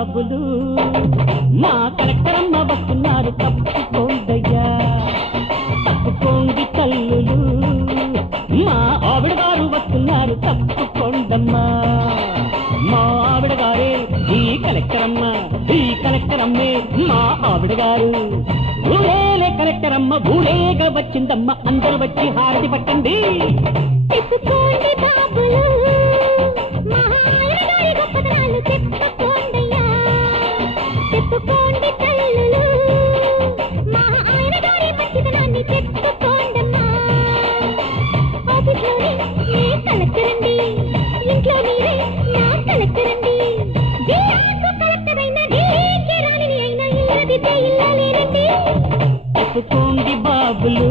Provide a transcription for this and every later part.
బాబులు మా కలెక్టరమ్మ వస్తున్నారు తప్పుకోండయ్యా. తప్పుకోండి తల్లులు మా ఆవిడ గారు వస్తున్నారు తప్పుకోండమ్మా. మా ఆవిడ గారే ఈ కలెక్టరమ్మ, ఈ కలెక్టరమ్మే మా ఆవిడ గారు. ఊరేలే కలెక్టరమ్మ ఊరేగా వచ్చిందమ్మ, అందరూ వచ్చి హారతి పట్టండి. చెప్పుకోండి బాబులు మా ఆవిడ గారి గొప్పతనాలు చెప్పుకోండయ్యా. చెప్పుకోండి తల్లులు మా ఆవిడ గారి మంచితనాన్ని చెప్పుకోండమ్మా. ఆఫీస్లోనే నే కలెక్టరండి, ఇంట్లో మీరే నా కలెక్టరండి. జిల్లాకు కలెక్టర్ అయినా ఢిల్లీకి రాణిని అయినా ఇల్లదితే ఇల్లలేనండి. చెప్పుకోండి బాబులు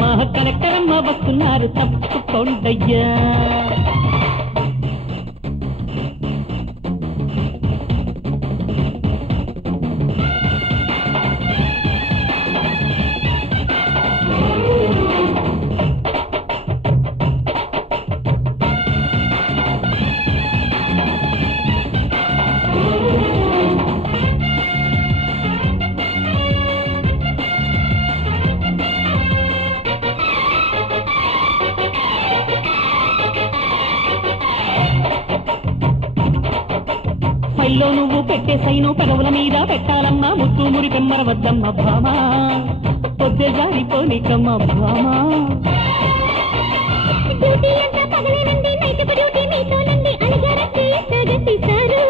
మా కలెక్టరమ్మ వస్తున్నారు తప్పుకోండయ్యా. ఫైల్లో నువ్వు పెట్టే సైను పెదవుల మీద పెట్టాలమ్మా. ముత్తు మురి పెమ్మర వద్దమ్మ భామా, పొద్దే జారిపోనికమ్మ భామా. డ్యూటీ అంతా పగలేనండి, నైట్ డ్యూటీ మీతోనండి. అడిగారంటే ఎత్తగట్టేశారు,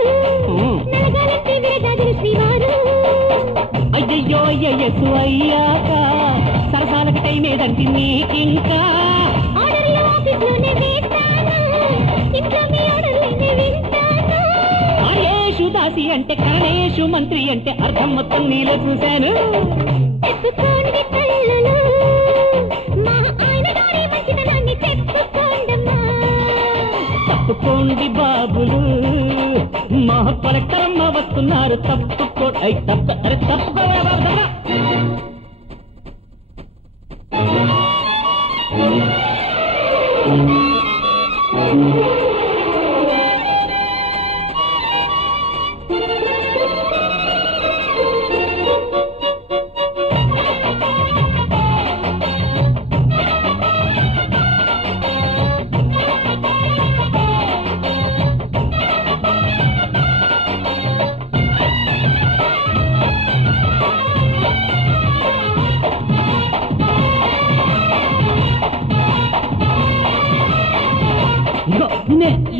నలగాలంటే విరగాజులు శ్రీవారు. అయ్యయ్యో అయ్యస్సు అయ్యాక సరసాలకు టైం ఏదంటే నీకింకా. ఆర్డర్లు ఆఫీస్లోనే వేస్తాను, ఇంట్లో మీ ఆర్డర్లేనే వింటాను. ఆయేషు దాసి అంటే కరణేషు మంత్రి అంటే అర్థం మొత్తం నీలో చూశాను. చెప్పుకోండి తల్లులు మా ఆయన గారి మంచితనాన్ని చెప్పుకోండమ్మా. తప్పుకోండి బాబులు మా కలెక్టరమ్మ వస్తున్నారు తప్పుకో. అరే తప్పుకోవా బాబా.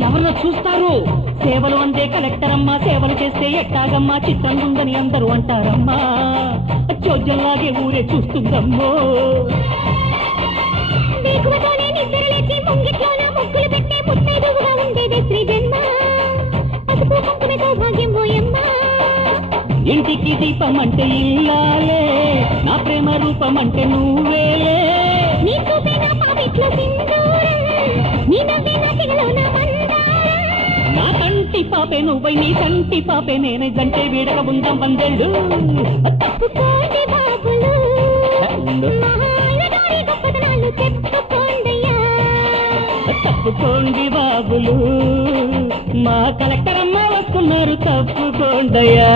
ఎవరినో చూస్తారు. సేవలు అందే కలెక్టరమ్మ, సేవలు చేస్తే ఎట్టాగమ్మా చిత్రంగా ఉందని అందరూ అంటారమ్మా. చోద్యంలాగే ఊరే చూస్తుందమ్మో. వేకువతోనే నిద్రలేచి ముంగిట్లోన ముగ్గులు పెట్టే ముత్తైదువుగా ఉండేదే శ్రీ జన్మ. పసుపు కుంకుమ సౌభాగ్యం పోయమ్మ. ఇంటికి దీపం అంటే ఇల్లాలే, నా ప్రేమ రూపం అంటే నువ్వేలే. నీ చూపే నా పాపిట్లో సింధూరం, నీ నవ్వే నా సిగలోన మందారం. నా కంటి పాపే నువ్వై నీ కంటి పాపే నేనే జంటే వీడక ఉందాం పందేళ్ళు. తప్పుకోండి బాబులు మా ఆయన గారి గొప్పతనాలు చెప్పుకోండయ్యా. తప్పుకోండి బాబులు మా కలెక్టరమ్మ వస్తున్నారు తప్పుకోండయ్యా.